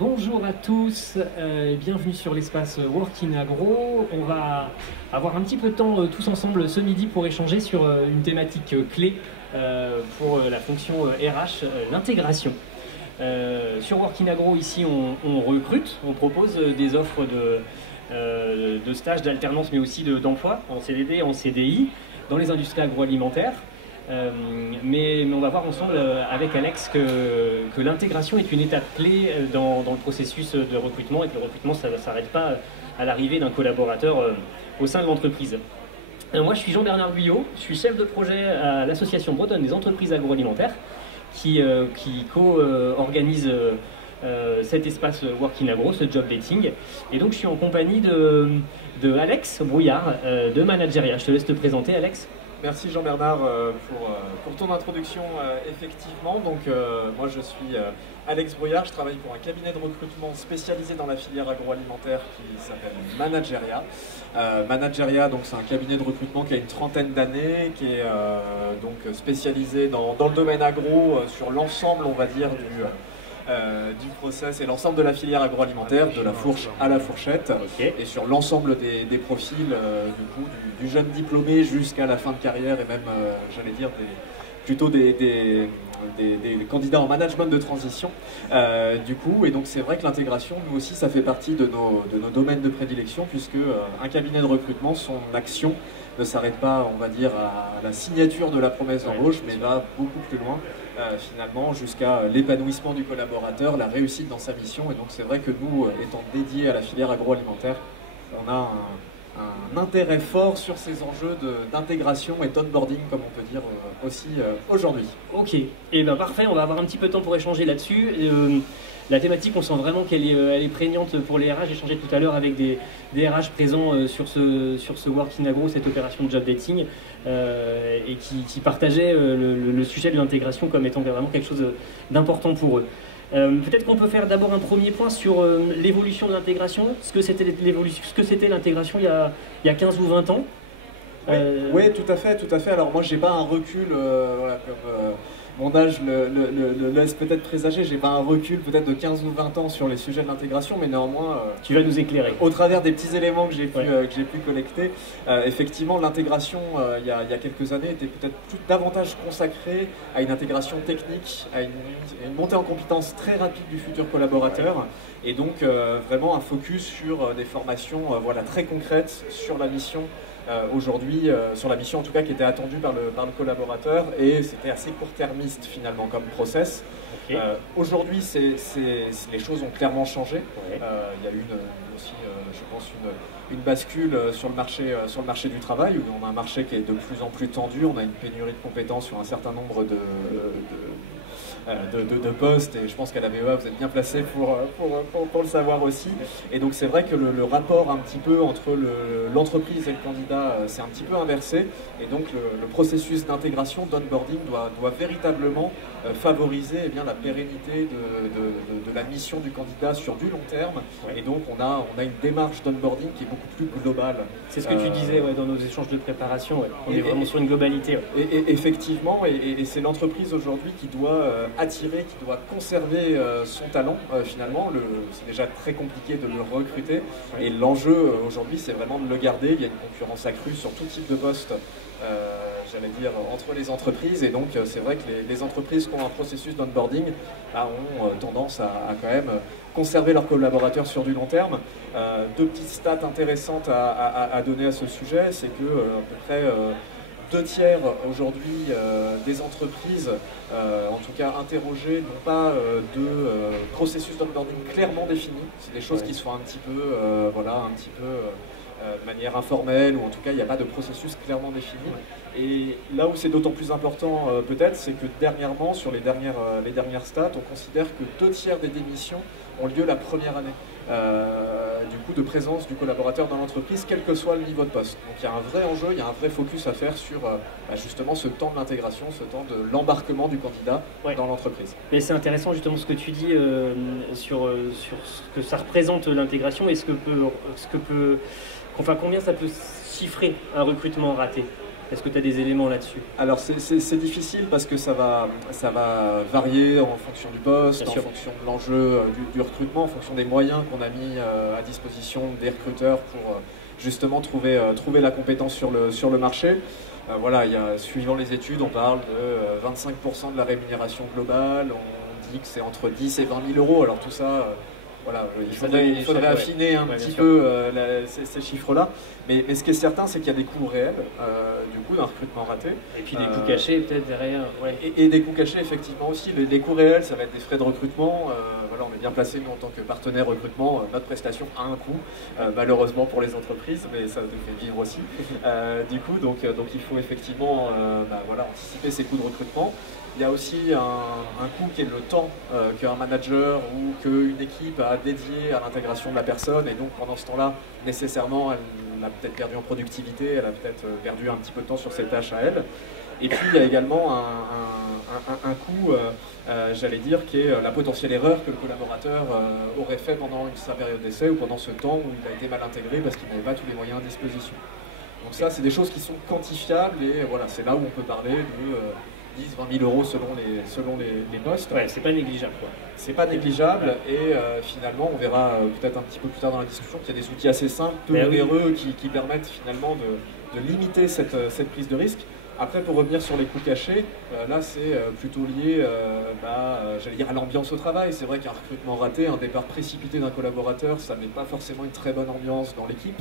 Bonjour à tous, bienvenue sur l'espace Work in Agro. On va avoir un petit peu de temps tous ensemble ce midi pour échanger sur une thématique clé pour la fonction RH, l'intégration. Sur Work in Agro, ici, on recrute, on propose des offres de stages, d'alternance, mais aussi d'emploi en CDD, en CDI, dans les industries agroalimentaires. Mais on va voir ensemble avec Alex que l'intégration est une étape clé dans le processus de recrutement et que le recrutement ça ne s'arrête pas à l'arrivée d'un collaborateur au sein de l'entreprise. Moi je suis Jean-Bernard Guyot, je suis chef de projet à l'association bretonne des entreprises agroalimentaires qui co-organise cet espace Work in Agro, ce job dating. Et donc je suis en compagnie de Alex Brouillard de Manageria. Je te laisse te présenter, Alex. Merci Jean-Bernard pour ton introduction. Effectivement, donc moi je suis Alex Brouillard, je travaille pour un cabinet de recrutement spécialisé dans la filière agroalimentaire qui s'appelle Manageria. Manageria, donc c'est un cabinet de recrutement qui a une trentaine d'années, qui est donc spécialisé dans le domaine agro sur l'ensemble, on va dire, du process et l'ensemble de la filière agroalimentaire, de la fourche à la fourchette, et sur l'ensemble des profils du jeune diplômé jusqu'à la fin de carrière et même, j'allais dire, plutôt des candidats en management de transition. Et donc c'est vrai que l'intégration, nous aussi, ça fait partie de nos domaines de prédilection, puisque un cabinet de recrutement, son action ne s'arrête pas, on va dire, à la signature de la promesse d'embauche, mais va beaucoup plus loin, finalement, jusqu'à l'épanouissement du collaborateur, la réussite dans sa mission. Et donc c'est vrai que nous, étant dédiés à la filière agroalimentaire, on a un intérêt fort sur ces enjeux d'intégration et d'onboarding, comme on peut dire aussi aujourd'hui. Ok, et ben parfait, on va avoir un petit peu de temps pour échanger là-dessus. La thématique, on sent vraiment qu'elle est prégnante pour les RH. J'ai échangé tout à l'heure avec des RH présents sur ce Work in Agro, cette opération de job dating, et qui partageaient le sujet de l'intégration comme étant vraiment quelque chose d'important pour eux. Peut-être qu'on peut faire d'abord un premier point sur l'évolution de l'intégration, ce que c'était l'intégration il y a 15 ou 20 ans. Oui, tout à fait. Alors moi, j'ai pas un recul, comme mon âge le laisse peut-être présager, j'ai pas un recul peut-être de 15 ou 20 ans sur les sujets de l'intégration, mais néanmoins... tu vas nous éclairer. Au travers des petits éléments que j'ai pu collecter, effectivement, l'intégration, il y a quelques années, était peut-être davantage consacrée à une intégration technique, à une montée en compétences très rapide du futur collaborateur, et donc vraiment un focus sur des formations très concrètes sur la mission. Aujourd'hui, sur la mission en tout cas qui était attendue par le collaborateur, et c'était assez court-termiste finalement comme process. Aujourd'hui, les choses ont clairement changé. Il y a eu aussi, je pense, une bascule sur le marché du travail, où on a un marché qui est de plus en plus tendu, on a une pénurie de compétences sur un certain nombre de postes, et je pense qu'à la VEA vous êtes bien placé pour le savoir aussi. Et donc c'est vrai que le rapport un petit peu entre l'entreprise et le candidat s'est un petit peu inversé, et donc le processus d'intégration, d'onboarding doit véritablement favoriser la pérennité de la mission du candidat sur du long terme. Et donc on a une démarche d'onboarding qui est beaucoup plus globale. C'est ce que tu disais dans nos échanges de préparation, on est vraiment sur une globalité. Et effectivement, et c'est l'entreprise aujourd'hui qui doit attirer, qui doit conserver son talent. Finalement, c'est déjà très compliqué de le recruter, et l'enjeu aujourd'hui, c'est vraiment de le garder. Il y a une concurrence accrue sur tout type de poste, j'allais dire, entre les entreprises, et donc c'est vrai que les entreprises qui ont un processus d'onboarding ont tendance à quand même conserver leurs collaborateurs sur du long terme. Deux petites stats intéressantes à donner à ce sujet, c'est que à peu près 2/3 aujourd'hui des entreprises, en tout cas interrogées, n'ont pas de processus d'onboarding clairement défini. C'est des choses qui se font un petit peu, de manière informelle, ou en tout cas il n'y a pas de processus clairement défini. Et là où c'est d'autant plus important peut-être, c'est que dernièrement, sur les dernières stats, on considère que 2/3 des démissions ont lieu la première année de présence du collaborateur dans l'entreprise, quel que soit le niveau de poste. Donc il y a un vrai enjeu, il y a un vrai focus à faire sur justement ce temps de l'intégration, ce temps de l'embarquement du candidat dans l'entreprise. Mais c'est intéressant justement ce que tu dis sur ce que ça représente l'intégration, et combien ça peut chiffrer un recrutement raté. Est-ce que tu as des éléments là-dessus? Alors c'est difficile parce que ça va varier en fonction du poste, en fonction de l'enjeu du recrutement, en fonction des moyens qu'on a mis à disposition des recruteurs pour justement trouver la compétence sur le marché. Voilà, suivant les études, on parle de 25% de la rémunération globale, on dit que c'est entre 10 et 20 000 euros. Alors tout ça, voilà, il faudrait affiner un petit peu ces chiffres-là. Mais ce qui est certain, c'est qu'il y a des coûts réels du coup d'un recrutement raté. Et puis des coûts cachés peut-être derrière. Ouais. Et des coûts cachés effectivement aussi. Les coûts réels, ça va être des frais de recrutement. Voilà, on est bien placé nous en tant que partenaire recrutement. Notre prestation a un coût, malheureusement pour les entreprises, mais ça nous fait vivre aussi. Du coup, donc il faut effectivement voilà, anticiper ces coûts de recrutement. Il y a aussi un coût qui est le temps qu'un manager ou qu'une équipe a dédié à l'intégration de la personne, et donc pendant ce temps-là, nécessairement, elle a peut-être perdu en productivité, elle a peut-être perdu un petit peu de temps sur ses tâches à elle. Et puis il y a également un coût, j'allais dire, qui est la potentielle erreur que le collaborateur aurait fait pendant sa période d'essai ou pendant ce temps où il a été mal intégré parce qu'il n'avait pas tous les moyens à disposition. Donc ça, c'est des choses qui sont quantifiables, et voilà, c'est là où on peut parler de 10-20 000 euros selon les postes. Ouais, c'est pas négligeable, quoi. C'est pas négligeable, et finalement, on verra peut-être un petit peu plus tard dans la discussion qu'il y a des outils assez simples, peu onéreux, qui permettent finalement de limiter cette prise de risque. Après, pour revenir sur les coûts cachés, là c'est plutôt lié j'allais dire à l'ambiance au travail. C'est vrai qu'un recrutement raté, un départ précipité d'un collaborateur, ça ne met pas forcément une très bonne ambiance dans l'équipe.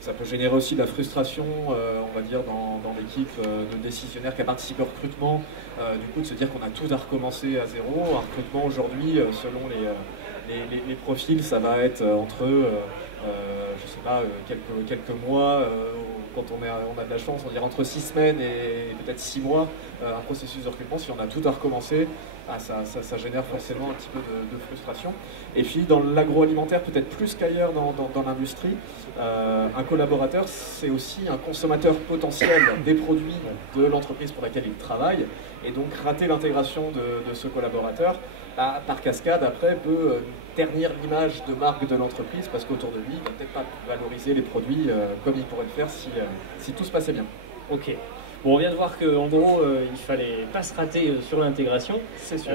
Ça peut générer aussi de la frustration, on va dire, dans l'équipe de décisionnaires qui a participé au recrutement, du coup de se dire qu'on a tout à recommencer à zéro. Un recrutement aujourd'hui, selon les profils, ça va être entre je sais pas, quelques mois, quand on a de la chance, on dirait entre 6 semaines et peut-être 6 mois, un processus de recrutement. Si on a tout à recommencer, ça génère forcément un petit peu de frustration. Et puis dans l'agroalimentaire, peut-être plus qu'ailleurs dans l'industrie, un collaborateur, c'est aussi un consommateur potentiel des produits de l'entreprise pour laquelle il travaille, et donc rater l'intégration de ce collaborateur, par cascade, après, peut ternir l'image de marque de l'entreprise, parce qu'autour de lui, il ne va peut-être pas valoriser les produits comme il pourrait le faire si tout se passait bien. Ok. Bon, on vient de voir qu'en gros, il ne fallait pas se rater sur l'intégration. C'est sûr.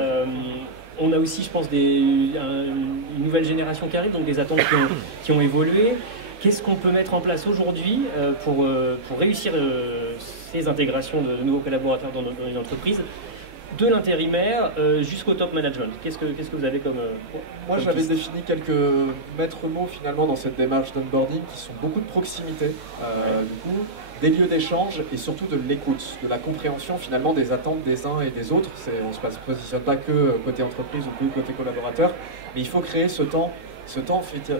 On a aussi, je pense, une nouvelle génération qui arrive, donc des attentes qui ont évolué. Qu'est-ce qu'on peut mettre en place aujourd'hui pour réussir ces intégrations de nouveaux collaborateurs dans une entreprise, de l'intérimaire jusqu'au top management? Qu'est-ce que vous avez comme Moi, j'avais défini quelques maîtres mots finalement dans cette démarche d'onboarding qui sont beaucoup de proximité, du coup, des lieux d'échange, et surtout de l'écoute, de la compréhension finalement des attentes des uns et des autres. On ne se positionne pas que côté entreprise ou que côté collaborateur, mais il faut créer ce temps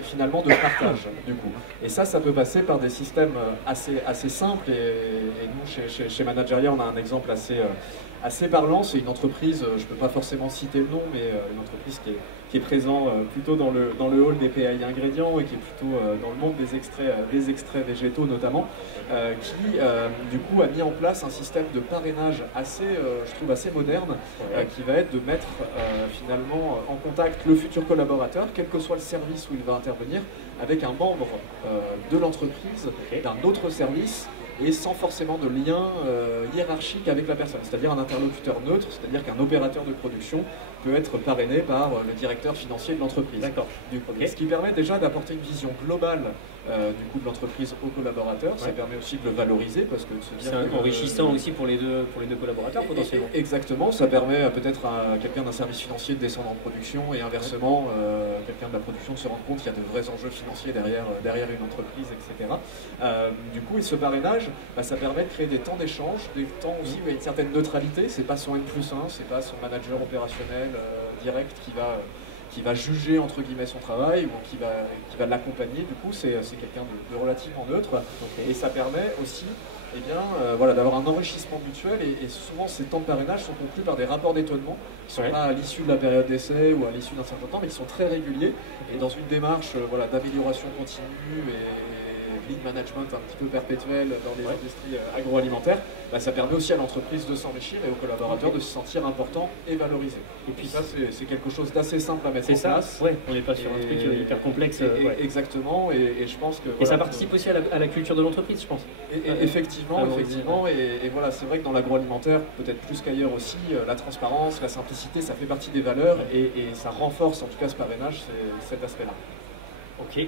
finalement de partage du coup. Et ça peut passer par des systèmes assez simples, et nous chez Manageria, on a un exemple assez parlant. C'est une entreprise, je ne peux pas forcément citer le nom, mais une entreprise qui est présente plutôt dans le hall des PAI ingrédients, et qui est plutôt dans le monde des extraits végétaux notamment, qui du coup a mis en place un système de parrainage je trouve assez moderne, qui va être de mettre finalement en contact le futur collaborateur, quel que soit le service où il va intervenir, avec un membre de l'entreprise, d'un autre service, et sans forcément de lien hiérarchique avec la personne, c'est-à-dire un interlocuteur neutre, c'est-à-dire qu'un opérateur de production peut être parrainé par le directeur financier de l'entreprise. D'accord. Ce qui permet déjà d'apporter une vision globale du coup de l'entreprise aux collaborateurs. Ça permet aussi de le valoriser, parce que c'est enrichissant aussi pour les deux collaborateurs potentiellement. Exactement, ça permet peut-être à quelqu'un d'un service financier de descendre en production, et inversement, quelqu'un de la production de se rendre compte qu'il y a de vrais enjeux financiers derrière une entreprise, etc. Du coup, et ce parrainage, ça permet de créer des temps d'échange, des temps aussi où il y a une certaine neutralité. C'est pas son N+1, c'est pas son manager opérationnel direct qui va juger entre guillemets son travail, ou qui va l'accompagner. Du coup, c'est quelqu'un de relativement neutre, et ça permet aussi d'avoir un enrichissement mutuel, et souvent ces temps de parrainage sont conclus par des rapports d'étonnement qui ne sont pas à l'issue de la période d'essai ou à l'issue d'un certain temps, mais qui sont très réguliers, et dans une démarche d'amélioration continue lead management un petit peu perpétuel dans les industries agroalimentaires, bah, ça permet aussi à l'entreprise de s'enrichir et aux collaborateurs de se sentir importants et valorisés. Et puis ça, c'est quelque chose d'assez simple à mettre en place. Ouais, on n'est pas sur un truc hyper complexe. Exactement, et je pense que... Et ça participe aussi à la culture de l'entreprise, je pense. Effectivement, et voilà, c'est vrai que dans l'agroalimentaire, peut-être plus qu'ailleurs aussi, la transparence, la simplicité, ça fait partie des valeurs, et ça renforce en tout cas ce parrainage, cet aspect-là. Ok.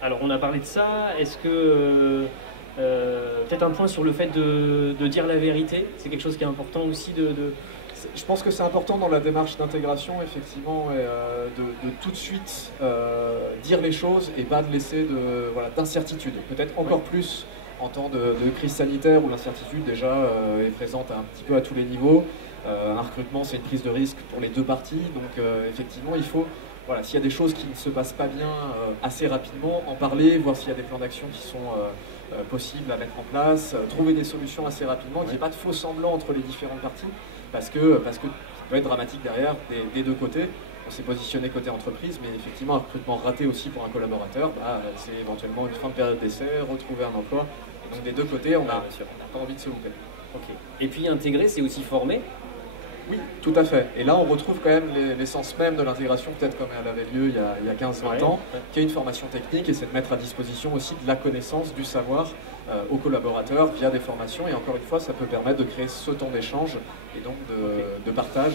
Alors on a parlé de ça, est-ce que... peut-être un point sur le fait de dire la vérité, c'est quelque chose qui est important aussi Je pense que c'est important dans la démarche d'intégration, effectivement, de tout de suite dire les choses et pas de laisser d'incertitude. Peut-être encore plus en temps de crise sanitaire où l'incertitude déjà est présente un petit peu à tous les niveaux. Un recrutement, c'est une prise de risque pour les deux parties, donc effectivement, il faut, s'il y a des choses qui ne se passent pas bien assez rapidement, en parler, voir s'il y a des plans d'action qui sont possibles à mettre en place, trouver des solutions assez rapidement, qu'il n'y ait pas de faux semblants entre les différentes parties, parce que ça peut être dramatique derrière des deux côtés. On s'est positionné côté entreprise, mais effectivement un recrutement raté aussi pour un collaborateur, c'est éventuellement une fin de période d'essai, retrouver un emploi. Et donc des deux côtés, on n'a pas envie de se louper. Okay. Et puis intégrer, c'est aussi former. Oui, tout à fait. Et là, on retrouve quand même l'essence même de l'intégration, peut-être comme elle avait lieu il y a 15-20 ans, qui est une formation technique, et c'est de mettre à disposition aussi de la connaissance, du savoir aux collaborateurs via des formations. Et encore une fois, ça peut permettre de créer ce temps d'échange et donc de partage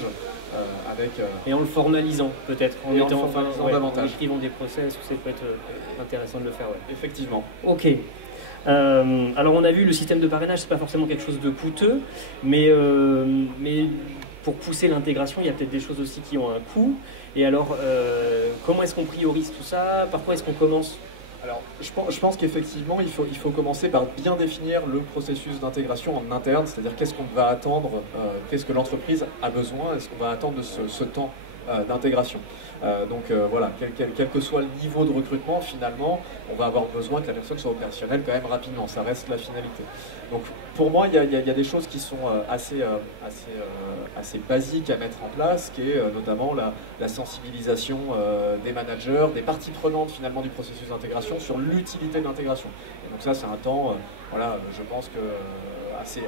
avec... Et en le formalisant, peut-être, en davantage. En écrivant des process, ça peut être intéressant de le faire. Ouais. Effectivement. Ok. Alors on a vu, le système de parrainage, c'est pas forcément quelque chose de coûteux, mais pour pousser l'intégration, il y a peut-être des choses aussi qui ont un coût. Et alors, comment est-ce qu'on priorise tout ça? Par quoi est-ce qu'on commence? Alors, je pense qu'effectivement, il faut commencer par bien définir le processus d'intégration en interne, c'est-à-dire qu'est-ce qu'on va attendre, qu'est-ce que l'entreprise a besoin, est-ce qu'on va attendre de ce temps d'intégration. Donc voilà, quel que soit le niveau de recrutement, finalement, on va avoir besoin que la personne soit opérationnelle quand même rapidement, ça reste la finalité. Donc pour moi, il y a des choses qui sont assez basiques à mettre en place, qui est notamment la sensibilisation des managers, des parties prenantes finalement du processus d'intégration sur l'utilité de l'intégration. Et donc ça, c'est un temps, je pense que assez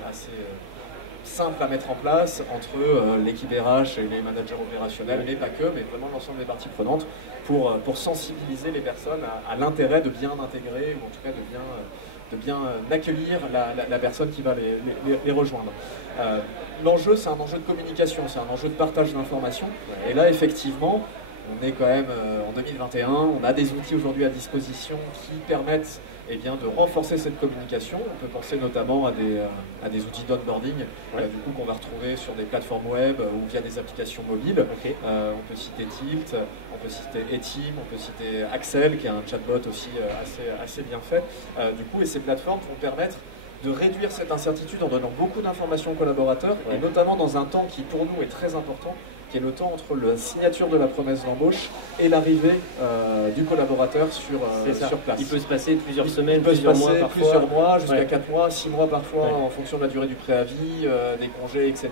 simple à mettre en place entre l'équipe RH et les managers opérationnels, mais pas que, mais vraiment l'ensemble des parties prenantes pour sensibiliser les personnes à l'intérêt de bien intégrer, ou en tout cas de bien accueillir la personne qui va les rejoindre. L'enjeu, c'est un enjeu de communication, c'est un enjeu de partage d'informations, et là effectivement, on est quand même en 2021, on a des outils aujourd'hui à disposition qui permettent de renforcer cette communication. On peut penser notamment à des outils d'onboarding qu'on va retrouver sur des plateformes web ou via des applications mobiles. On peut citer Tilt, on peut citer Eteam, on peut citer Axel qui est un chatbot aussi assez bien fait. Et ces plateformes vont permettre de réduire cette incertitude en donnant beaucoup d'informations aux collaborateurs, et notamment dans un temps qui pour nous est très important, qui est le temps entre la signature de la promesse d'embauche et l'arrivée du collaborateur sur place. Il peut se passer plusieurs semaines, plusieurs mois, jusqu'à 4 mois, 6 mois parfois, en fonction de la durée du préavis, des congés, etc.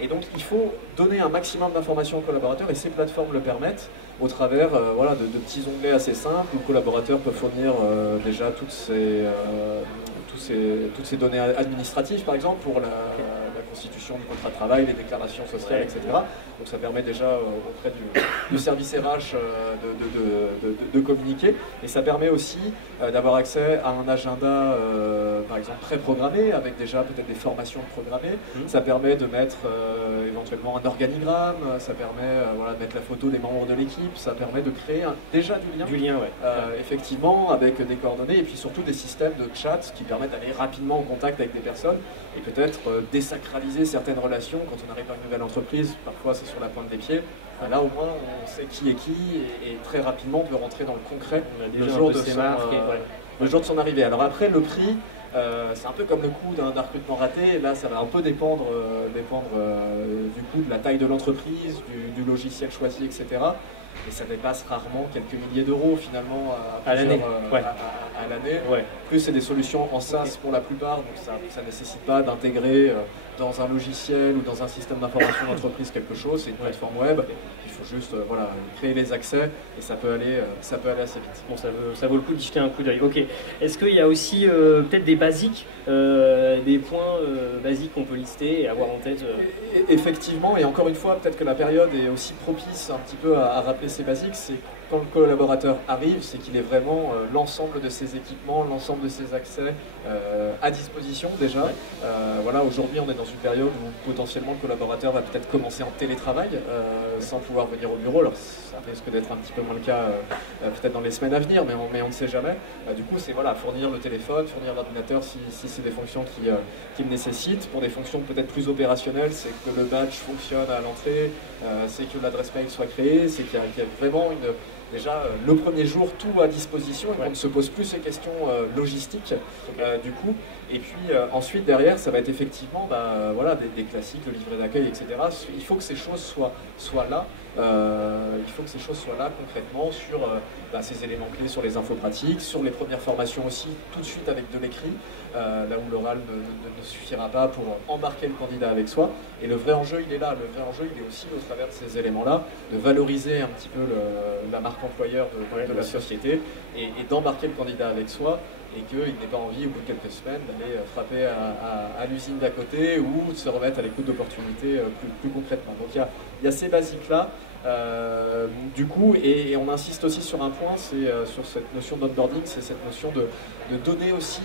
Et donc il faut donner un maximum d'informations aux collaborateurs, et ces plateformes le permettent au travers de petits onglets assez simples où le collaborateur peut fournir déjà toutes ces données administratives, par exemple, pour la constitution du contrat de travail, les déclarations sociales, etc. Donc ça permet déjà auprès du service RH de communiquer, et ça permet aussi d'avoir accès à un agenda, par exemple, pré-programmé, avec déjà peut-être des formations programmées. Ça permet de mettre éventuellement un organigramme, ça permet de mettre la photo des membres de l'équipe, ça permet de créer déjà du lien, effectivement, avec des coordonnées, et puis surtout des systèmes de chat qui permettent d'aller rapidement en contact avec des personnes, et peut-être désacraliser certaines relations quand on arrive dans une nouvelle entreprise. Parfois c'est sur la pointe des pieds. Là au moins on sait qui est qui, et très rapidement on peut rentrer dans le concret le jour de son arrivée. Alors après, le prix, c'est un peu comme le coût d'un recrutement raté. Là ça va un peu dépendre du coût de la taille de l'entreprise, du logiciel choisi, etc. et ça dépasse rarement quelques milliers d'euros finalement à l'année. À l'année. Ouais. Plus c'est des solutions en SaaS pour la plupart, donc ça ne nécessite pas d'intégrer dans un logiciel ou dans un système d'information d'entreprise quelque chose, c'est une plateforme web. Il faut juste voilà, créer les accès et ça peut aller assez vite. Bon, ça vaut le coup d'y jeter un coup d'œil. Ok. Est-ce qu'il y a aussi peut-être des basiques, des points basiques qu'on peut lister et avoir en tête Effectivement, et encore une fois, peut-être que la période est aussi propice un petit peu à rappeler ces basiques, c'est quand le collaborateur arrive, c'est qu'il ait vraiment l'ensemble de ses équipements, l'ensemble de ses accès à disposition déjà. Voilà, aujourd'hui on est dans une période où potentiellement le collaborateur va peut-être commencer en télétravail sans pouvoir venir au bureau. Alors ça risque d'être un petit peu moins le cas peut-être dans les semaines à venir, mais on ne sait jamais. Du coup, c'est voilà, fournir le téléphone, fournir l'ordinateur si c'est des fonctions qui le nécessitent. Pour des fonctions peut-être plus opérationnelles, c'est que le badge fonctionne à l'entrée, c'est que l'adresse mail soit créée, c'est qu'il y a vraiment déjà le premier jour tout à disposition et qu'on ne se pose plus ces questions logistiques du coup. Et puis ensuite derrière ça va être effectivement voilà, des classiques, le livret d'accueil, etc. Il faut que ces choses soient là. Il faut que ces choses soient là concrètement sur ces éléments clés, sur les infos pratiques, sur les premières formations aussi, tout de suite avec de l'écrit, là où l'oral ne suffira pas pour embarquer le candidat avec soi. Et le vrai enjeu, il est là. Le vrai enjeu, il est aussi au travers de ces éléments-là, de valoriser un petit peu la marque employeur de la société et d'embarquer le candidat avec soi et qu'il n'ait pas envie, au bout de quelques semaines, d'aller frapper à l'usine d'à côté ou de se remettre à l'écoute d'opportunités plus concrètement. Donc il y a ces basiques-là. Du coup, et on insiste aussi sur un point, c'est sur cette notion d'onboarding, c'est cette notion de donner aussi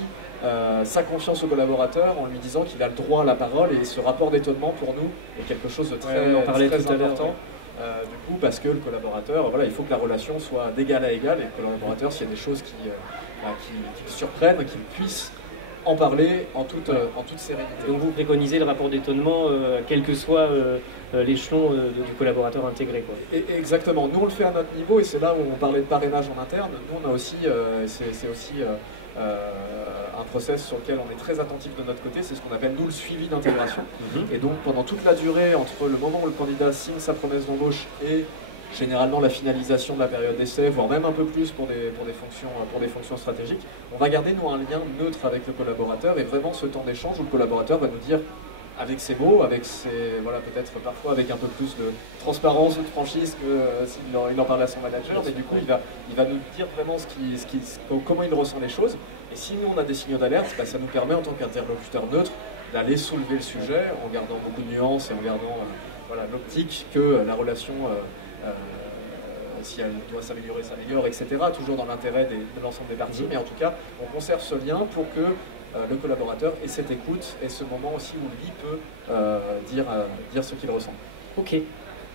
sa confiance au collaborateur en lui disant qu'il a le droit à la parole, et ce rapport d'étonnement pour nous est quelque chose de très important. Du coup, parce que le collaborateur, voilà, il faut que la relation soit d'égal à égal, et que le collaborateur, s'il y a des choses qui le surprennent, qu'il puisse en parler en toute sérénité. Donc vous préconisez le rapport d'étonnement, quel que soit l'échelon du collaborateur intégré, quoi. Exactement. Nous, on le fait à notre niveau, et c'est là où on parlait de parrainage en interne. Nous, on a aussi, c'est aussi un process sur lequel on est très attentif de notre côté, c'est ce qu'on appelle, nous, le suivi d'intégration. Et donc, pendant toute la durée, entre le moment où le candidat signe sa promesse d'embauche et généralement la finalisation de la période d'essai, voire même un peu plus pour des fonctions stratégiques, on va garder, nous, un lien neutre avec le collaborateur, et vraiment ce temps d'échange où le collaborateur va nous dire, avec ses mots, avec ses, voilà, peut-être parfois avec un peu plus de transparence ou de franchise que s'il en parle à son manager, mais du coup il va nous dire vraiment comment il ressent les choses. Et si nous on a des signaux d'alerte, ça nous permet en tant qu'interlocuteur neutre d'aller soulever le sujet en gardant beaucoup de nuances et en gardant voilà, l'optique que la relation, si elle doit s'améliorer, s'améliore, etc. Toujours dans l'intérêt de l'ensemble des parties, mais en tout cas on conserve ce lien pour que le collaborateur ait cette écoute et ce moment aussi où lui peut dire ce qu'il ressent. Ok,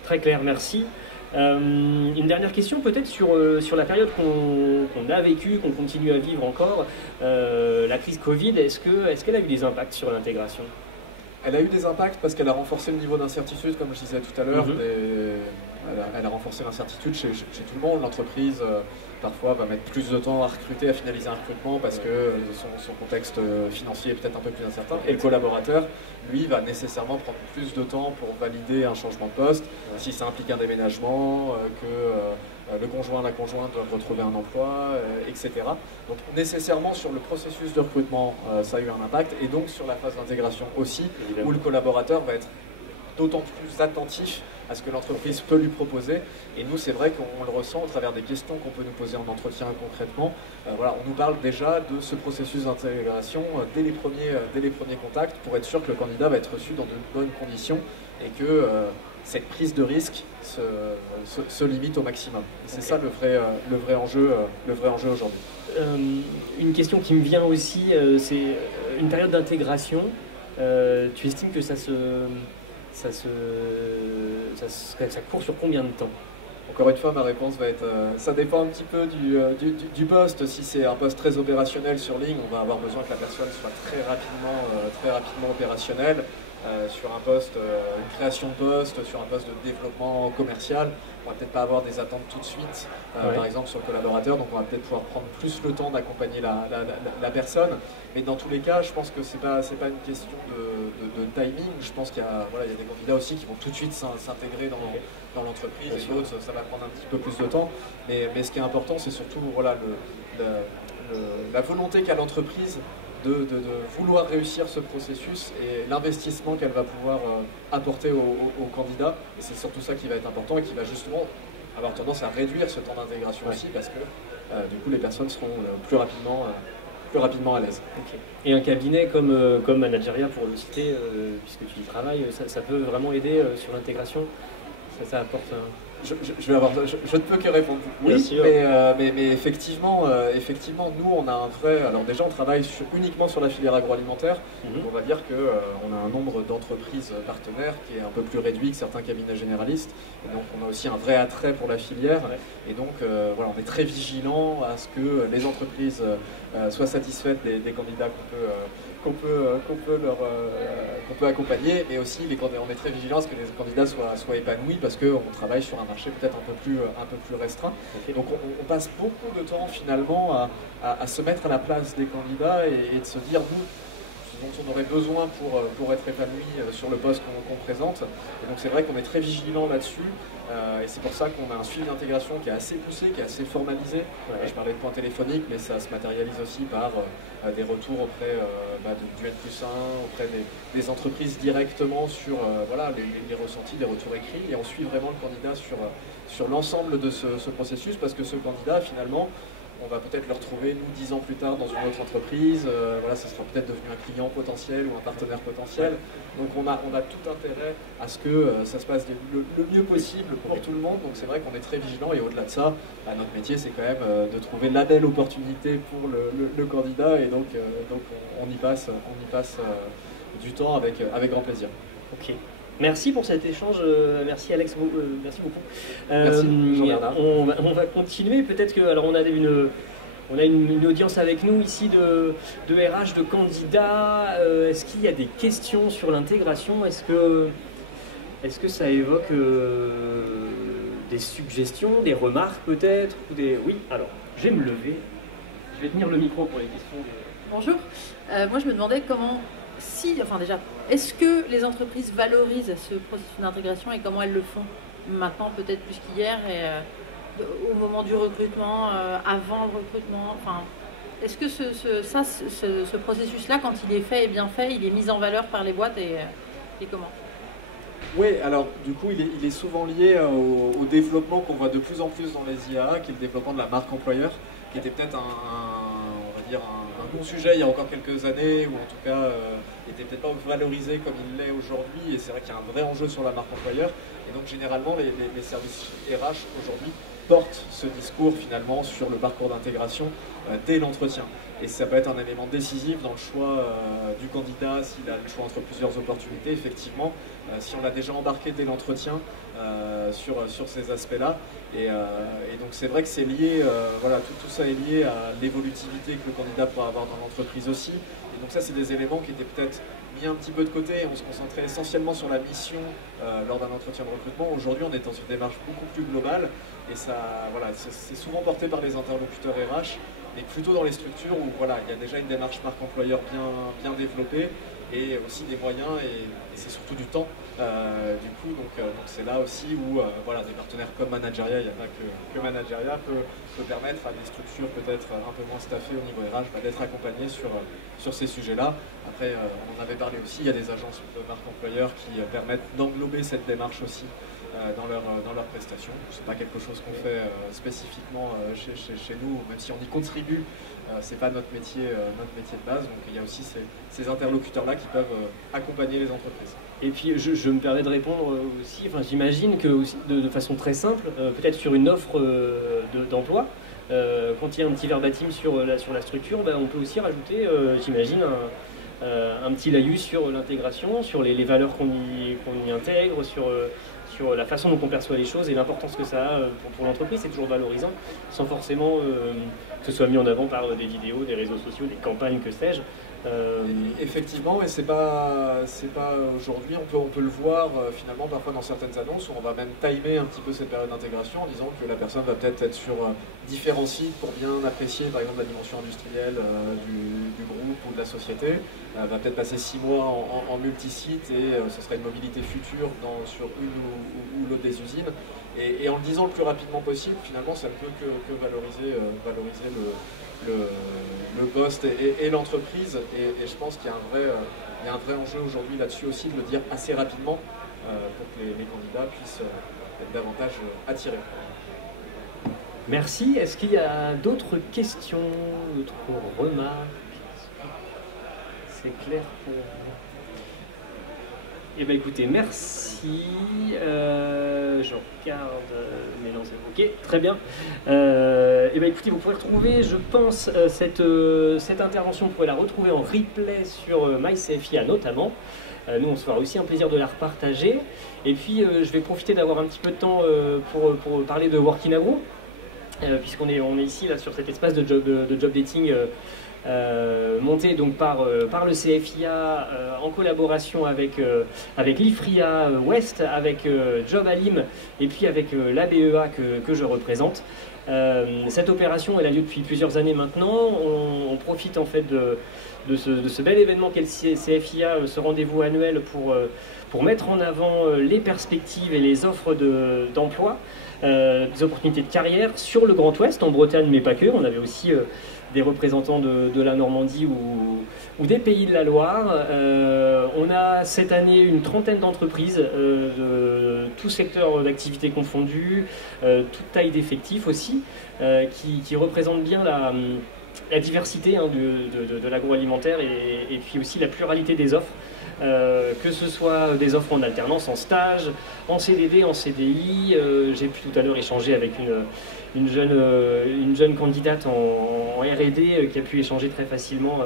très clair, merci. Une dernière question peut-être sur la période qu'on a vécue, qu'on continue à vivre encore, la crise Covid, est-ce qu'elle a eu des impacts sur l'intégration ? Elle a eu des impacts parce qu'elle a renforcé le niveau d'incertitude, comme je disais tout à l'heure. Elle a renforcé l'incertitude chez tout le monde. L'entreprise, parfois, va mettre plus de temps à recruter, à finaliser un recrutement parce que son contexte financier est peut-être un peu plus incertain. Et le collaborateur, lui, va nécessairement prendre plus de temps pour valider un changement de poste, si ça implique un déménagement, que le conjoint, la conjointe doivent retrouver un emploi, etc. Donc nécessairement sur le processus de recrutement, ça a eu un impact, et donc sur la phase d'intégration aussi, évidemment, où le collaborateur va être d'autant plus attentif à ce que l'entreprise peut lui proposer. Et nous, c'est vrai qu'on le ressent au travers des questions qu'on peut nous poser en entretien concrètement. Voilà, on nous parle déjà de ce processus d'intégration dès les premiers contacts, pour être sûr que le candidat va être reçu dans de bonnes conditions et que cette prise de risque se limite au maximum. C'est ça le vrai enjeu aujourd'hui. Une question qui me vient aussi, c'est une période d'intégration. Tu estimes que ça court sur combien de temps ? Encore une fois, ma réponse va être, ça dépend un petit peu du poste. Si c'est un poste très opérationnel sur ligne, on va avoir besoin que la personne soit très rapidement opérationnelle. sur un poste, une création de poste, sur un poste de développement commercial, on va peut-être pas avoir des attentes tout de suite, par exemple sur le collaborateur, donc on va peut-être pouvoir prendre plus le temps d'accompagner la personne. Mais dans tous les cas, je pense que c'est pas une question de timing. Je pense qu'il y a, voilà, il y a des candidats aussi qui vont tout de suite s'intégrer dans l'entreprise, et d'autres, ça va prendre un petit peu plus de temps. Mais ce qui est important, c'est surtout voilà, la volonté qu'a l'entreprise de vouloir réussir ce processus et l'investissement qu'elle va pouvoir apporter aux candidats. Et c'est surtout ça qui va être important et qui va justement avoir tendance à réduire ce temps d'intégration aussi, parce que du coup les personnes seront plus rapidement à l'aise. Okay. Et un cabinet comme Manageria, pour le citer, puisque tu y travailles, ça peut vraiment aider sur l'intégration? Ça apporte je ne peux que répondre oui, mais effectivement, nous on a un vrai. Alors déjà, on travaille uniquement sur la filière agroalimentaire. Donc on va dire qu'on a un nombre d'entreprises partenaires qui est un peu plus réduit que certains cabinets généralistes. Et donc on a aussi un vrai attrait pour la filière. Et donc voilà, on est très vigilant à ce que les entreprises soient satisfaites des candidats qu'on peut accompagner, mais aussi on est très vigilant à ce que les candidats soient épanouis, parce qu'on travaille sur un marché peut-être un peu plus restreint. Okay. Donc on passe beaucoup de temps finalement à se mettre à la place des candidats et de se dire, nous, ce dont on aurait besoin pour être épanoui sur le poste qu'on présente. Et donc c'est vrai qu'on est très vigilant là-dessus. Et c'est pour ça qu'on a un suivi d'intégration qui est assez poussé, qui est assez formalisé. Je parlais de points téléphoniques, mais ça se matérialise aussi par des retours auprès du N+1, auprès des entreprises directement sur voilà, les ressentis, les retours écrits. Et on suit vraiment le candidat sur l'ensemble de ce processus, parce que ce candidat, finalement, on va peut-être le retrouver, nous, 10 ans plus tard, dans une autre entreprise. Voilà, ça sera peut-être devenu un client potentiel ou un partenaire potentiel. Donc on a tout intérêt à ce que ça se passe le mieux possible pour tout le monde. Donc c'est vrai qu'on est très vigilant, et au-delà de ça, notre métier, c'est quand même de trouver la belle opportunité pour le candidat. Et donc on y passe du temps avec grand plaisir. Ok. Merci pour cet échange, merci Alex, merci beaucoup. Merci Jean-Bernard. On va continuer, peut-être que, alors on a une audience avec nous ici de RH, de candidats. Est-ce qu'il y a des questions sur l'intégration? Est-ce que ça évoque des suggestions, des remarques peut-être, ou des... Oui, alors je vais me lever, je vais tenir le micro pour les questions. Bonjour, moi je me demandais comment... déjà, est-ce que les entreprises valorisent ce processus d'intégration et comment elles le font maintenant, peut-être plus qu'hier, et au moment du recrutement, avant le recrutement, enfin, est-ce que ce processus-là, quand il est fait et bien fait, il est mis en valeur par les boîtes et comment? Oui, alors du coup, il est souvent lié au développement qu'on voit de plus en plus dans les IA, qui est le développement de la marque employeur, qui était peut-être un bon sujet il y a encore quelques années, ou en tout cas n'était peut-être pas valorisé comme il l'est aujourd'hui, et c'est vrai qu'il y a un vrai enjeu sur la marque employeur. Et donc généralement les services RH aujourd'hui portent ce discours finalement sur le parcours d'intégration dès l'entretien. Et ça peut être un élément décisif dans le choix du candidat, s'il a le choix entre plusieurs opportunités, effectivement, si on l'a déjà embarqué dès l'entretien sur ces aspects-là. Et donc c'est vrai que c'est lié, voilà, tout ça est lié à l'évolutivité que le candidat pourra avoir dans l'entreprise aussi. Et donc ça, c'est des éléments qui étaient peut-être mis un petit peu de côté. On se concentrait essentiellement sur la mission lors d'un entretien de recrutement. Aujourd'hui, on est dans une démarche beaucoup plus globale, et ça, voilà, c'est souvent porté par les interlocuteurs RH, mais plutôt dans les structures où voilà, il y a déjà une démarche marque employeur bien développée, et aussi des moyens, et c'est surtout du temps. Du coup, donc c'est là aussi où voilà, des partenaires comme Manageria, il n'y a pas que Manageria, peut permettre à des structures peut-être un peu moins staffées au niveau RH d'être accompagnées sur ces sujets-là. Après, on en avait parlé aussi, il y a des agences de marque employeur qui permettent d'englober cette démarche aussi dans leurs prestations. Ce n'est pas quelque chose qu'on fait spécifiquement chez nous, même si on y contribue. Ce n'est pas notre métier de base, donc il y a aussi ces interlocuteurs-là qui peuvent accompagner les entreprises. Et puis je me permets de répondre aussi, enfin, j'imagine que aussi, de façon très simple, peut-être sur une offre d'emploi, quand il y a un petit verbatim sur la structure, ben, on peut aussi rajouter, j'imagine, un petit laïus sur l'intégration, sur les valeurs qu'on y intègre, sur la façon dont on perçoit les choses et l'importance que ça a pour l'entreprise. C'est toujours valorisant, sans forcément que ce soit mis en avant par des vidéos, des réseaux sociaux, des campagnes, que sais-je. Effectivement, et c'est pas aujourd'hui, on peut le voir finalement parfois dans certaines annonces où on va même timer un petit peu cette période d'intégration en disant que la personne va peut-être être sur différents sites pour bien apprécier par exemple la dimension industrielle du groupe ou de la société, va peut-être passer 6 mois en multi-site et ce serait une mobilité future sur une ou l'autre des usines. Et en le disant le plus rapidement possible, finalement ça ne peut que valoriser le poste et l'entreprise, et je pense qu'il y a un vrai enjeu aujourd'hui là-dessus aussi de le dire assez rapidement pour que les candidats puissent être davantage attirés. Merci. Est-ce qu'il y a d'autres questions, d'autres remarques? C'est clair pour... Eh bien écoutez, merci. Je regarde mes lancers. Ok, très bien. Eh bien écoutez, vous pouvez retrouver, je pense, cette intervention, vous pouvez la retrouver en replay sur MyCFIA notamment. Nous, on se fera aussi un plaisir de la repartager. Et puis, je vais profiter d'avoir un petit peu de temps pour parler de Working Agro, puisqu'on est ici là, sur cet espace de job dating monté donc par le CFIA en collaboration avec l'IFRIA Ouest, avec Job Alim et puis avec l'ABEA que je représente. Cette opération, elle a lieu depuis plusieurs années maintenant. On profite en fait de ce bel événement qu'est le CFIA, ce rendez-vous annuel pour mettre en avant les perspectives et les offres d'emploi, des opportunités de carrière sur le Grand Ouest, en Bretagne mais pas que. On avait aussi des représentants de la Normandie ou des Pays de la Loire. On a cette année une 30aine d'entreprises, de tout secteur d'activité confondu, toute taille d'effectifs aussi, qui représentent bien la diversité de l'agroalimentaire et puis aussi la pluralité des offres. Que ce soit des offres en alternance, en stage, en CDD, en CDI. J'ai pu tout à l'heure échanger avec une jeune candidate en R&D qui a pu échanger très facilement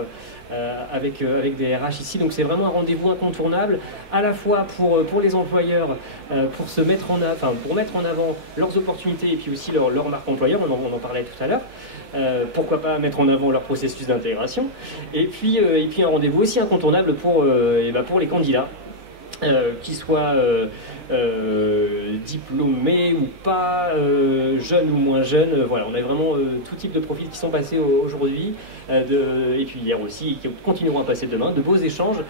avec des RH ici. Donc c'est vraiment un rendez-vous incontournable, à la fois pour les employeurs, pour mettre en avant leurs opportunités et puis aussi leur marque employeur, on en parlait tout à l'heure. Pourquoi pas mettre en avant leur processus d'intégration, et puis un rendez-vous aussi incontournable pour les candidats, qu'ils soient diplômés ou pas, jeunes ou moins jeunes. Voilà, on a vraiment tout type de profils qui sont passés aujourd'hui, et puis hier aussi, qui continueront à passer demain, de beaux échanges.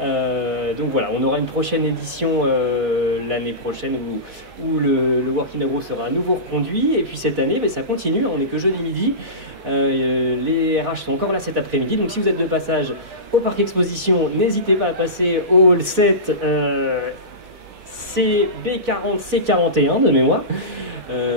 Donc voilà, on aura une prochaine édition l'année prochaine où le Working Agro sera à nouveau reconduit, et puis cette année ça continue, on n'est que jeudi midi. Les RH sont encore là cet après-midi, donc si vous êtes de passage au Parc Exposition, n'hésitez pas à passer au hall 7 CB40 C41 de mémoire.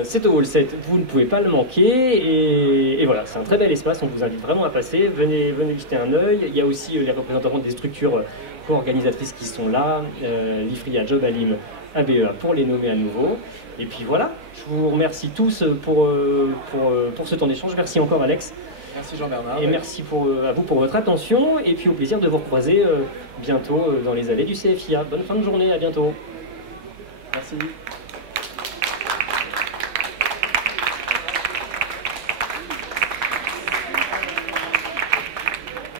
C'est au hall 7, vous ne pouvez pas le manquer, et voilà, c'est un très bel espace, on vous invite vraiment à passer, venez jeter un œil. Il y a aussi les représentants des structures co-organisatrices qui sont là, l'IFRIA, Job Alim, ABEA pour les nommer à nouveau. Et puis voilà, je vous remercie tous pour ce temps d'échange. Merci encore Alex. Merci Jean-Bernard. Et merci à vous pour votre attention, et puis au plaisir de vous recroiser bientôt dans les allées du CFIA. Bonne fin de journée, à bientôt. Merci.